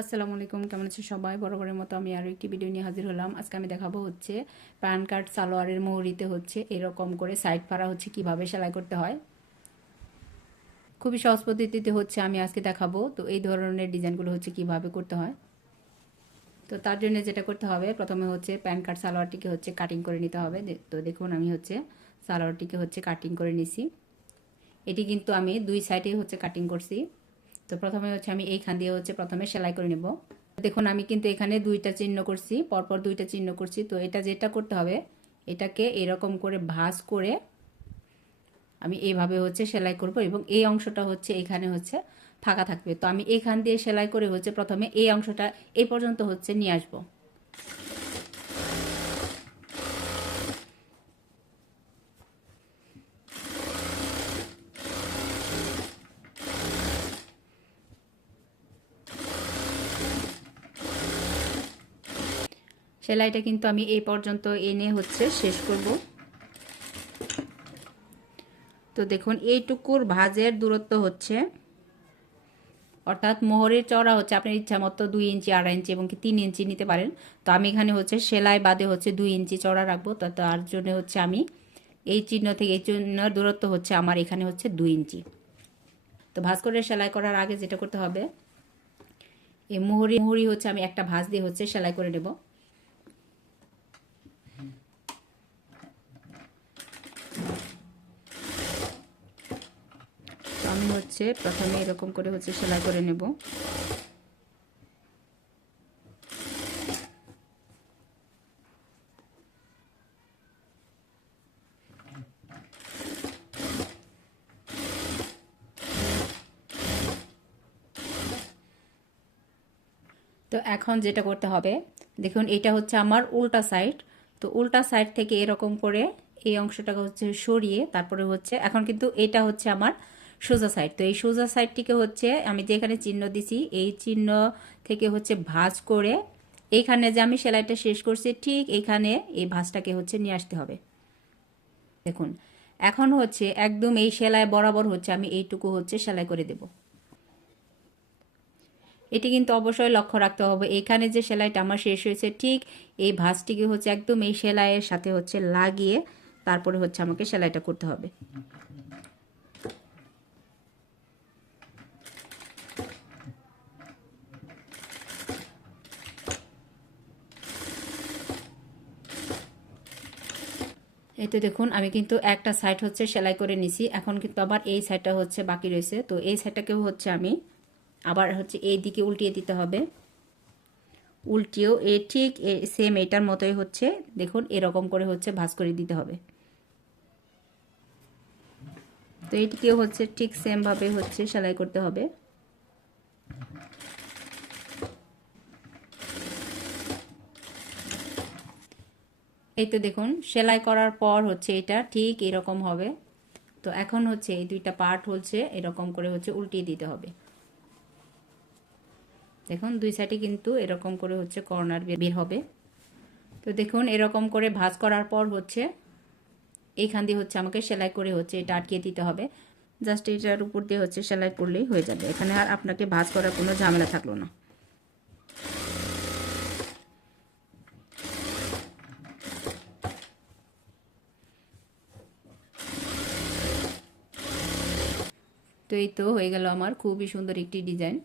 আসসালামু আলাইকুম, কেমন আছো সবাই? বরাবরের মতো আমি আরও একটি ভিডিও নিয়ে হাজির হলাম। আজকে আমি দেখাবো হচ্ছে প্যান কার্ড সালোয়ারের মোহরিতে হচ্ছে এরকম করে সাইড ফাড়া হচ্ছে কিভাবে সেলাই করতে হয়। খুবই সহজ পদ্ধতিতে হচ্ছে আমি আজকে দেখাবো। তো এই ধরনের ডিজাইনগুলো হচ্ছে কিভাবে করতে হয়। তো তার জন্য যেটা করতে হবে, প্রথমে হচ্ছে প্যান কার্ড সালোয়ারটিকে হচ্ছে কাটিং করে নিতে হবে। তো দেখুন আমি হচ্ছে সালোয়ারটিকে হচ্ছে কাটিং করে নিছি। এটি কিন্তু আমি দুই সাইডে হচ্ছে কাটিং করছি। তো প্রথমে হচ্ছে আমি এইখান দিয়ে হচ্ছে প্রথমে সেলাই করে নেব। দেখুন আমি কিন্তু এখানে দুইটা চিহ্ন করছি, পরপর দুইটা চিহ্ন করছি। তো এটা যেটা করতে হবে, এটাকে এরকম করে ভাঁজ করে আমি এইভাবে হচ্ছে সেলাই করব এবং এই অংশটা হচ্ছে এখানে হচ্ছে ফাঁকা থাকবে। তো আমি এখান দিয়ে সেলাই করে হচ্ছে প্রথমে এই অংশটা এই পর্যন্ত হচ্ছে নিয়ে আসবো। সেলাইটা কিন্তু আমি এই পর্যন্ত এনে হচ্ছে শেষ করব। তো দেখুন এইটুকুর ভাঁজের দূরত্ব হচ্ছে, অর্থাৎ মোহরের চওড়া হচ্ছে আপনার ইচ্ছা মতো 2 ইঞ্চি, 2.5 ইঞ্চি এবং কি 3 ইঞ্চি নিতে পারেন। তো আমি এখানে হচ্ছে সেলাই বাদে হচ্ছে 2 ইঞ্চি চওড়া রাখবো। তো তার জন্য হচ্ছে আমি এই চিহ্ন থেকে এই চিহ্নের দূরত্ব হচ্ছে আমার এখানে হচ্ছে 2 ইঞ্চি। তো ভাঁজ করে সেলাই করার আগে যেটা করতে হবে, এই মোহরি হচ্ছে আমি একটা ভাঁজ দিয়ে হচ্ছে সেলাই করে নেব। তো আমি হচ্ছে প্রথমে এরকম করে হচ্ছে সেলাই করে নেব। তো এখন যেটা করতে হবে, দেখুন এটা হচ্ছে আমার উল্টা সাইড। তো উল্টা সাইড থেকে এরকম করে এই অংশটাকে হচ্ছে সরিয়ে তারপরে হচ্ছে এখন কিন্তু এটা হচ্ছে আমার সোজা সাইড। তো এই সোজা সাইডটিকে হচ্ছে আমি যেখানে চিহ্ন দিছি এই চিহ্ন থেকে হচ্ছে ভাঁজ করে এইখানে যে আমি সেলাইটা শেষ করছি ঠিক এইখানে এই ভাঁজটাকে হচ্ছে নিয়ে আসতে হবে। দেখুন এখন হচ্ছে একদম এই সেলাই বরাবর হচ্ছে আমি এইটুকু হচ্ছে সেলাই করে দেব। এটি কিন্তু অবশ্যই লক্ষ্য রাখতে হবে, এখানে যে সেলাইটা আমার শেষ হয়েছে ঠিক এই ভাঁজটিকে হচ্ছে একদম এই সেলাইয়ের সাথে হচ্ছে লাগিয়ে তারপরে হচ্ছে আমাকে সেলাইটা করতে হবে। এই তো দেখুন আমি কিন্তু একটা সাইড হচ্ছে সেলাই করে নিছি, এখন কিন্তু আবার এই সাইডটা হচ্ছে বাকি রয়েছে। তো এই সাইডটাকেও হচ্ছে আমি আবার হচ্ছে এই দিকে উল্টিয়ে দিতে হবে। উল্টিয়েও ঠিক সেম এটার মতোই হচ্ছে দেখুন এরকম করে হচ্ছে ভাঁজ করে দিতে হবে। তো এটিকেও হচ্ছে ঠিক সেমভাবে হচ্ছে সেলাই করতে হবে। এই তো দেখুন সেলাই করার পর হচ্ছে এটা ঠিক এরকম হবে। তো এখন হচ্ছে এই দুইটা পার্ট হচ্ছে এরকম করে হচ্ছে উল্টিয়ে দিতে হবে। দেখুন দুই সাইডে কিন্তু এরকম করে হচ্ছে কর্নার বের হবে। তো দেখুন এরকম করে ভাঁজ করার পর হচ্ছে এইখান দিয়ে হচ্ছে আমাকে সেলাই করে হচ্ছে এটা আটকিয়ে দিতে হবে। জাস্ট এটার উপর দিয়ে হচ্ছে সেলাই করলেই হয়ে যাবে, এখানে আর আপনাকে ভাঁজ করার কোনো ঝামেলা থাকলো না। তো এই তো হয়ে গেল আমার খুবই সুন্দর একটি ডিজাইন।